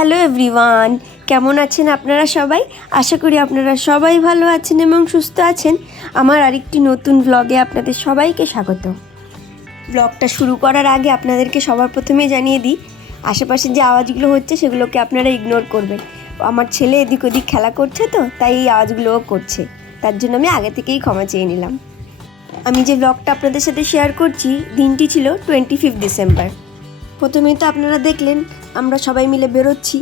Hello everyone, কেমন আছেন আপনারা সবাই? আশা করি আপনারা সবাই ভালো আছেন এবং সুস্থ আছেন। আমার আরেকটি নতুন ব্লগে আপনাদের সবাইকে স্বাগত। ব্লগটা শুরু করার আগে আপনাদেরকে সবার প্রথমে জানিয়ে দিই, আশেপাশে যে আওয়াজগুলো হচ্ছে সেগুলোকে আপনারা ইগনোর করবেন। আমার ছেলে এদিক ওদিক খেলা করছে, তো তাই এই আওয়াজগুলোও করছে, তার জন্য আমি আগে থেকেই ক্ষমা চেয়ে নিলাম। আমি যে ব্লগটা আপনাদের সাথে শেয়ার করছি, দিনটি ছিল 25 ডিসেম্বর। প্রথমেই তো আপনারা দেখলেন আমরা সবাই মিলে বেরোচ্ছি।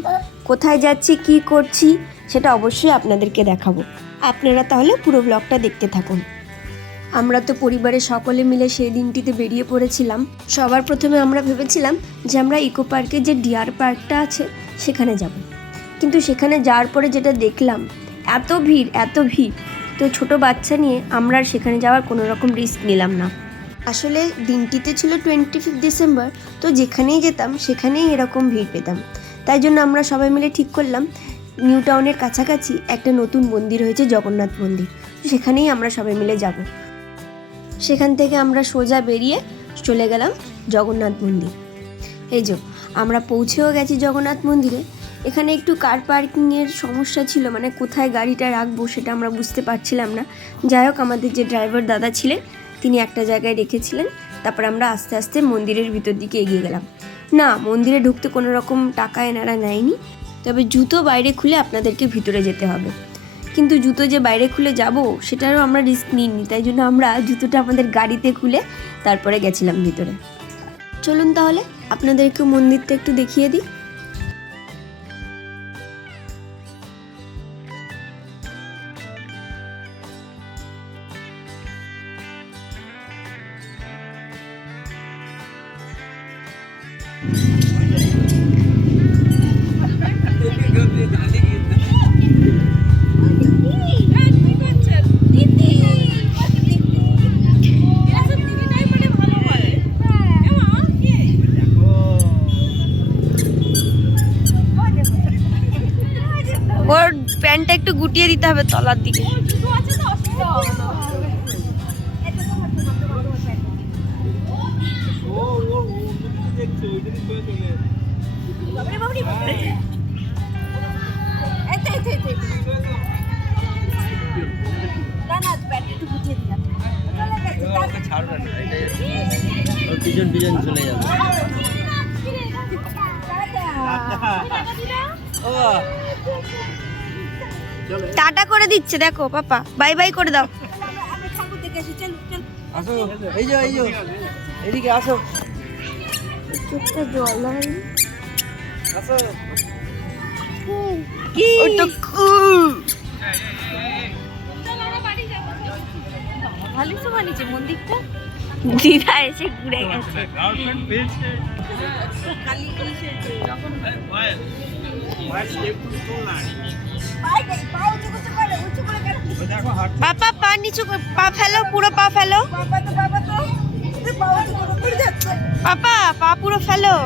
কোথায় যাচ্ছি, কি করছি, সেটা অবশ্যই আপনাদেরকে দেখাবো। আপনারা তাহলে পুরো ব্লগটা দেখতে থাকুন। আমরা তো পরিবারের সকলে মিলে সেই দিনটিতে বেরিয়ে পড়েছিলাম। সবার প্রথমে আমরা ভেবেছিলাম যে আমরা ইকো পার্কে যে ডিয়ার পার্কটা আছে সেখানে যাব, কিন্তু সেখানে যাওয়ার পরে যেটা দেখলাম, এত ভিড়, তো ছোট বাচ্চা নিয়ে আমরা আর সেখানে যাওয়ার কোনো রকম রিস্ক নিলাম না। আসলে দিনটিতে ছিল 25 ডিসেম্বর, তো যেখানেই যেতাম সেখানেই এরকম ভিড় পেতাম। তাই জন্য আমরা সবাই মিলে ঠিক করলাম নিউ টাউনের কাছাকাছি একটা নতুন মন্দির হয়েছে, জগন্নাথ মন্দির, সেখানেই আমরা সবাই মিলে যাব। সেখান থেকে আমরা সোজা বেরিয়ে চলে গেলাম জগন্নাথ মন্দির। এই যে আমরা পৌঁছেও গেছি জগন্নাথ মন্দিরে। এখানে একটু কার পার্কিংয়ের সমস্যা ছিল, মানে কোথায় গাড়িটা রাখবো সেটা আমরা বুঝতে পারছিলাম না। যাই হোক, আমাদের যে ড্রাইভার দাদা ছিলেন তিনি একটা জায়গায় রেখেছিলেন। তারপর আমরা আস্তে আস্তে মন্দিরের ভিতর দিকে এগিয়ে গেলাম। না, মন্দিরে ঢুকতে কোনো রকম টাকা এনারা নেয়নি, তবে জুতো বাইরে খুলে আপনাদেরকে ভিতরে যেতে হবে। কিন্তু জুতো যে বাইরে খুলে যাব সেটারও আমরা রিস্ক নিইনি, তাই জন্য আমরা জুতোটা আমাদের গাড়িতে খুলে তারপরে গেছিলাম ভিতরে। চলুন তাহলে আপনাদেরকে মন্দিরটা একটু দেখিয়ে দিই। ওর প্যান্টটা একটু গুটিয়ে দিতে হবে তলার দিকে। পিছন পিছন চলে যাবে। টাটা করে দিচ্ছে, দেখো পাপা, বাই বাই করে দাও। আসো, এই যে এদিকে আসো, চোখটা জল হয়। আসো। কি ওটা ভালোই তো বানিয়েছে মন্দিরটা। দিদা এসে ঘুরে গেছে। পাপা পা নিচু পা ফেলো, পুরো পা ফেলো পাপা, পা পুরো ফেলো।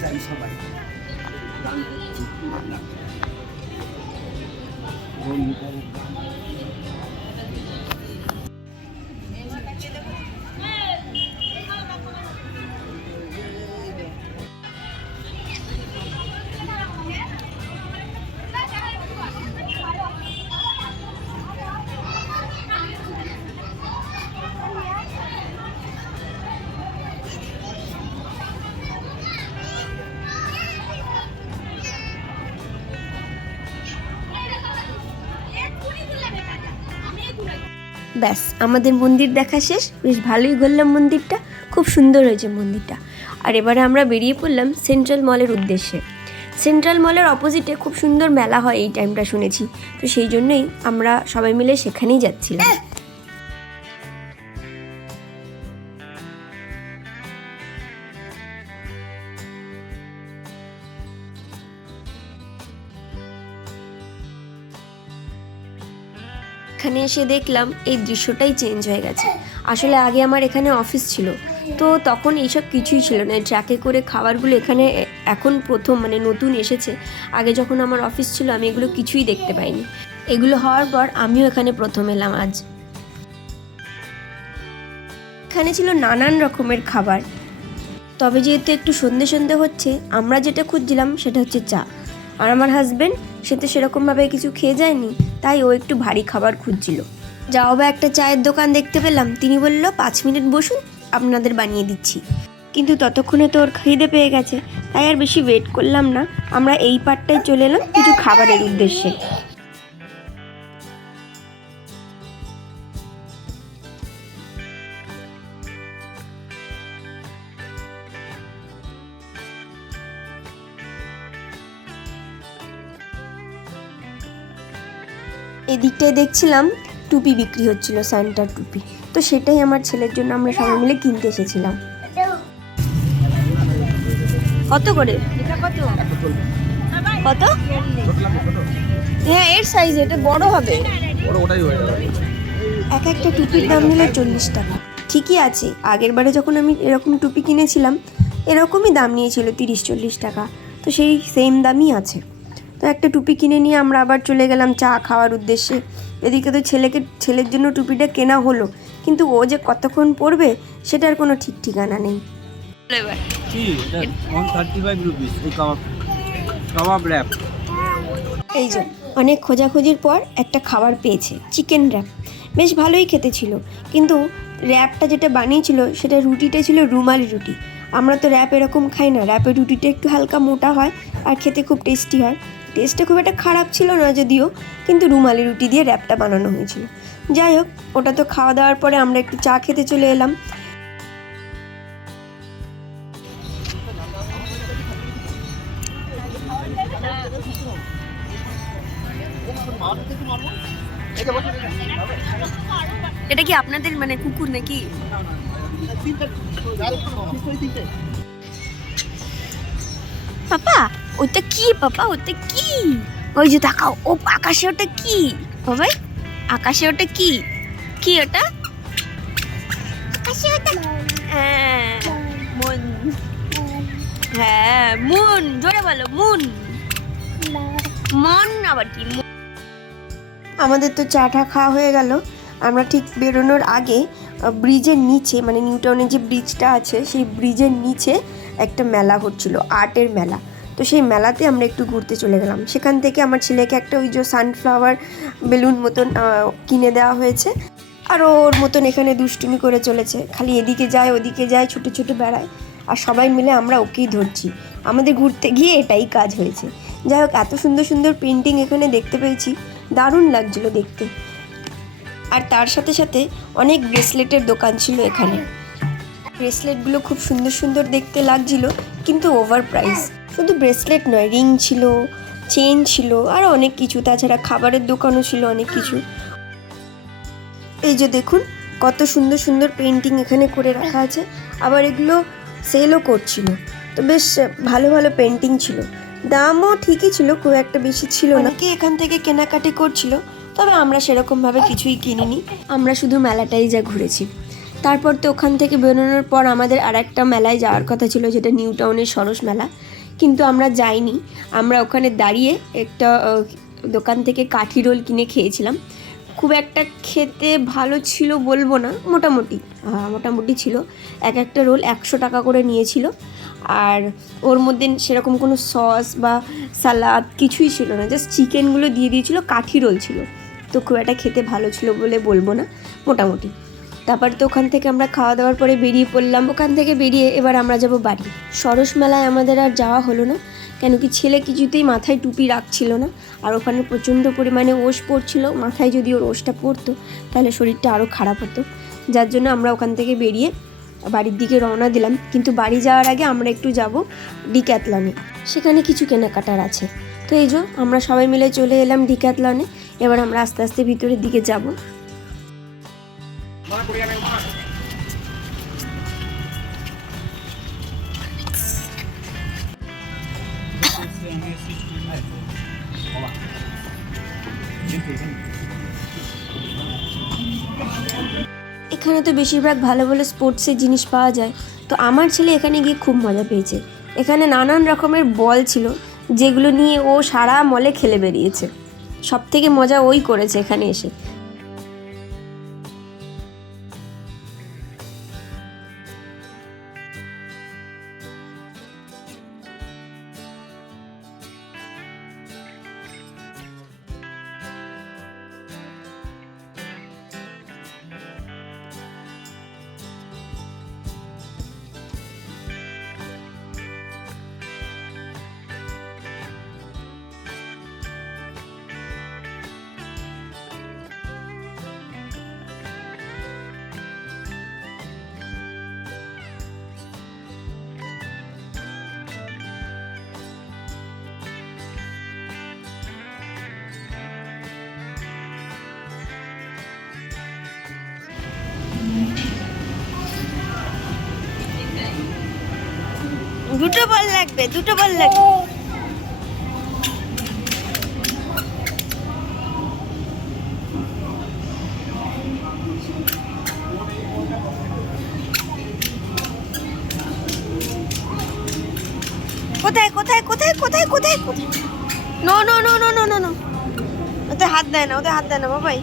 চাই সবাই ব্যাস আমাদের মন্দির দেখা শেষ। বেশ ভালোই ঘুরলাম মন্দিরটা, খুব সুন্দর হয়েছে মন্দিরটা। আর এবারে আমরা বেরিয়ে পড়লাম সেন্ট্রাল মলের উদ্দেশ্যে। সেন্ট্রাল মলের অপোজিটে খুব সুন্দর মেলা হয় এই টাইমটা শুনেছি, তো সেই জন্যই আমরা সবাই মিলে সেখানেই যাচ্ছিলাম। এখানে এসে দেখলাম এই দৃশ্যটাই চেঞ্জ হয়ে গেছে। আসলে আগে আমার এখানে অফিস ছিল, তো তখন এইসব কিছুই ছিল না। ট্রাকে করে খাবারগুলো এখানে এখন প্রথম মানে নতুন এসেছে। আগে যখন আমার অফিস ছিল আমি এগুলো কিছুই দেখতে পাইনি। এগুলো হওয়ার পর আমিও এখানে প্রথম এলাম আজ। এখানে ছিল নানান রকমের খাবার, তবে যেহেতু একটু সন্ধে সন্ধে হচ্ছে, আমরা যেটা খুঁজছিলাম সেটা হচ্ছে চা। আর আমার হাজব্যান্ড সে তো সেরকমভাবে কিছু খেয়ে যায়নি, তাই ও একটু ভারী খাবার খুঁজছিল। যাও বা একটা চায়ের দোকান দেখতে পেলাম, তিনি বলল 5 মিনিট বসুন, আপনাদের বানিয়ে দিচ্ছি। কিন্তু ততক্ষণে তো ওর খিদে পেয়ে গেছে, তাই আর বেশি ওয়েট করলাম না। আমরা এই পার্টটায় চলে এলাম কিছু খাবারের উদ্দেশ্যে। এদিকটায় দেখছিলাম টুপি বিক্রি হচ্ছিল, সান্টার টুপি, তো সেটাই আমার ছেলের জন্য আমরা সবাই মিলে কিনতে এসেছিলাম। কত করে? কত? হ্যাঁ এর সাইজ, এটা বড় হবে। এক একটা টুপির দাম নিল 40 টাকা। ঠিকই আছে, আগের বারে যখন আমি এরকম টুপি কিনেছিলাম এরকমই দাম নিয়েছিল 30-40 টাকা, তো সেই সেম দামই আছে। তো একটা টুপি কিনে নিয়ে আমরা আবার চলে গেলাম চা খাওয়ার উদ্দেশ্যে। এদিকে তো ছেলের জন্য টুপিটা কেনা হলো, কিন্তু ও যে কতক্ষণ পরবে সেটার কোনো ঠিক ঠিকানা নেই। এই যে অনেক খোঁজাখুঁজির পর একটা খাবার পেয়েছে, চিকেন র্যাপ। বেশ ভালোই খেতে ছিল, কিন্তু র্যাপটা যেটা বানিয়েছিল সেটা রুটিটা ছিল রুমালি রুটি। আমরা তো র্যাপ এরকম খাই না, র্যাপের রুটিটা একটু হালকা মোটা হয় আর খেতে খুব টেস্টি হয়। টেস্টটা খুব একটা খারাপ ছিল না যদিও, কিন্তু রুমালি রুটি দিয়ে র্যাপটা বানানো হয়েছিল। যাই হোক, ওটা তো খাওয়া দাওয়ার পরে আমরা একটু চা খেতে চলে এলাম। এটা কি আপনাদের মানে কুকুর নাকি? পাপা ওটা কি? পাপা ওটা কি? ওই যে তাকাও, ও আকাশে ওটা কি বাবাই? আকাশে ওটা কি? কি ওটা? আকাশে ওটা মন। হ্যাঁ মুন, জোরে বলো মুন। মন আবার কি? আমাদের তো চাটা খাওয়া হয়ে গেল। আমরা ঠিক বেরোনোর আগে ব্রিজের নিচে মানে নিউ টাউনের যে ব্রিজটা আছে সেই ব্রিজের নিচে একটা মেলা হচ্ছিল, আর্টের মেলা। তো সেই মেলাতে আমরা একটু ঘুরতে চলে গেলাম। সেখান থেকে আমার ছেলেকে একটা ওই যে সানফ্লাওয়ার বেলুন মতন কিনে দেওয়া হয়েছে। আর ওর মতন এখানে দুষ্টুমি করে চলেছে, খালি এদিকে যায় ওদিকে যায়, ছোটো ছোটো বেড়ায়। আর সবাই মিলে আমরা ওকেই ধরছি। আমাদের ঘুরতে গিয়ে এটাই কাজ হয়েছে। যাই হোক, এত সুন্দর সুন্দর পেন্টিং এখানে দেখতে পেয়েছি, দারুণ লাগছিল দেখতে। আর তার সাথে সাথে অনেক ব্রেসলেটের দোকান ছিল এখানে। ব্রেসলেটগুলো খুব সুন্দর সুন্দর দেখতে লাগছিল, কিন্তু ওভার প্রাইস। শুধু ব্রেসলেট নয়, রিং ছিল, চেন ছিল, আর অনেক কিছু। তাছাড়া খাবারের দোকানও ছিল অনেক কিছু। এই যে দেখুন কত সুন্দর সুন্দর পেন্টিং এখানে করে রাখা আছে। আবার এগুলো সেলও করছিল, তো বেশ ভালো ভালো পেন্টিং ছিল। দামও ঠিকই ছিল, খুব একটা বেশি ছিল না। অনেকে এখান থেকে কেনাকাটি করছিল, তবে আমরা সেরকমভাবে কিছুই কিনিনি। আমরা শুধু মেলাটাই যা ঘুরেছি। তারপর তো ওখান থেকে বেরোনোর পর আমাদের আর একটা মেলায় যাওয়ার কথা ছিল, যেটা নিউ টাউনের সরস মেলা, কিন্তু আমরা যাইনি। আমরা ওখানে দাঁড়িয়ে একটা দোকান থেকে কাঠি রোল কিনে খেয়েছিলাম। খুব একটা খেতে ভালো ছিল বলবো না, মোটামুটি ছিল। এক একটা রোল 100 টাকা করে নিয়েছিল। আর ওর মধ্যে সেরকম কোনো সস বা সালাদ কিছুই ছিল না, জাস্ট চিকেনগুলো দিয়ে দিয়েছিল, কাঠি রোল ছিল। তো খুব একটা খেতে ভালো ছিল বলে বলবো না, মোটামুটি। তারপর তো ওখান থেকে আমরা খাওয়া দাওয়ার পরে বেরিয়ে পড়লাম। ওখান থেকে বেরিয়ে এবার আমরা যাব বাড়ি। সরস মেলায় আমাদের আর যাওয়া হলো না, কেন কি ছেলে কিছুতেই মাথায় টুপি রাখছিল না, আর ওখানে প্রচণ্ড পরিমাণে ওশ পড়ছিল, মাথায় যদি ওর ওশটা পড়তো তাহলে শরীরটা আরও খারাপ হতো। যার জন্য আমরা ওখান থেকে বেরিয়ে বাড়ির দিকে রওনা দিলাম। কিন্তু বাড়ি যাওয়ার আগে আমরা একটু যাব ডিক্যাথলনে, সেখানে কিছু কেনাকাটার আছে। তো এই যে আমরা সবাই মিলে চলে এলাম ডিক্যাথলনে। এবার আমরা আস্তে আস্তে ভিতরের দিকে যাব। এখানে তো বেশিরভাগ ভালো ভালো স্পোর্টসের জিনিস পাওয়া যায়। তো আমার ছেলে এখানে গিয়ে খুব মজা পেয়েছে। এখানে নানান রকমের বল ছিল, যেগুলো নিয়ে ও সারা মলে খেলে বেরিয়েছে। সব থেকে মজা ওই করেছে এখানে এসে। দুটো বল লাগবে, দুটো বল লাগবে। কোথায় কোথায় কোথায় কোথায় কোথায় কোথায়? No no no no no no no, ওতে হাত দেয় না, ওতে হাত দেয় না বাবাই।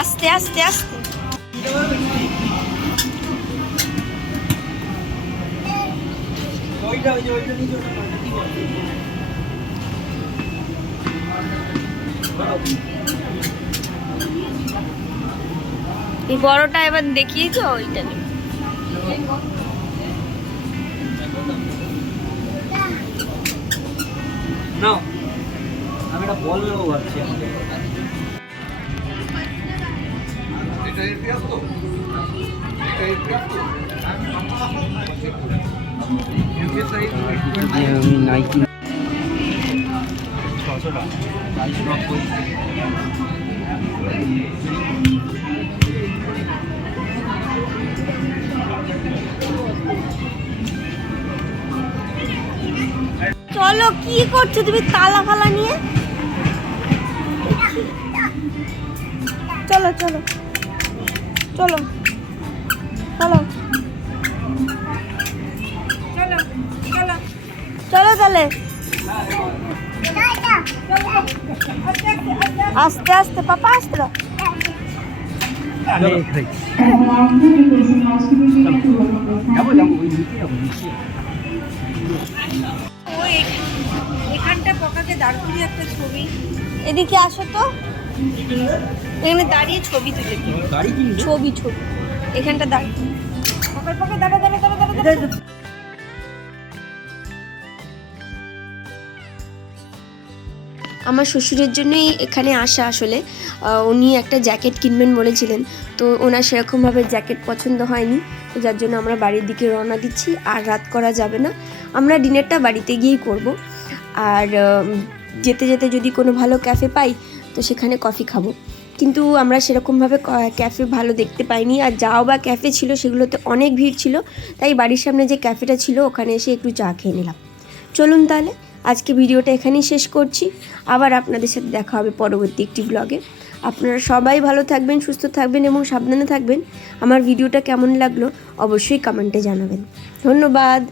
আস্তে আস্তে আস্তে। এই বড়টা এবার দেখিয়েছো, ওইটা নেই। নাও, আমি একটা বল নেবো ভাবছি। আমি নাইকি 600 টাকা। চলো, কি করছো তুমি তালা ফালা নিয়ে? চলো চলো চলো চলো চলো চলো চলো তাহলে আস্তে আস্তে পাপা, আস্তে দাও। এখানটা পকাকে দাঁড় করিয়ে একটা ছবি। এদিকে আসো তো, এখানে দাঁড়িয়ে ছবি তুলে দিই। ছবি ছবি এখানটা দাঁড়িয়ে পকার পকার দাঁড়া দাঁড়া দাঁড়া দাঁড়া। আমার শ্বশুরের জন্যই এখানে আসা আসলে। উনি একটা জ্যাকেট কিনবেন বলেছিলেন, তো ওনার সেরকমভাবে জ্যাকেট পছন্দ হয়নি, তো যার জন্য আমরা বাড়ির দিকে রওনা দিচ্ছি। আর রাত করা যাবে না, আমরা ডিনারটা বাড়িতে গিয়েই করব। আর যেতে যেতে যদি কোনো ভালো ক্যাফে পাই তো সেখানে কফি খাবো। কিন্তু আমরা সেরকমভাবে ক্যাফে ভালো দেখতে পাইনি, আর যাও বা ক্যাফে ছিল সেগুলোতে অনেক ভিড় ছিল, তাই বাড়ির সামনে যে ক্যাফেটা ছিল ওখানে এসে একটু চা খেয়ে নিলাম। চলুন তাহলে আজকে ভিডিওটা এখানেই শেষ করছি। আবার আপনাদের সাথে দেখা হবে পরবর্তী একটি ব্লগে। আপনারা সবাই ভালো থাকবেন, সুস্থ থাকবেন এবং সাবধানে থাকবেন। আমার ভিডিওটা কেমন লাগলো অবশ্যই কমেন্টে জানাবেন। ধন্যবাদ।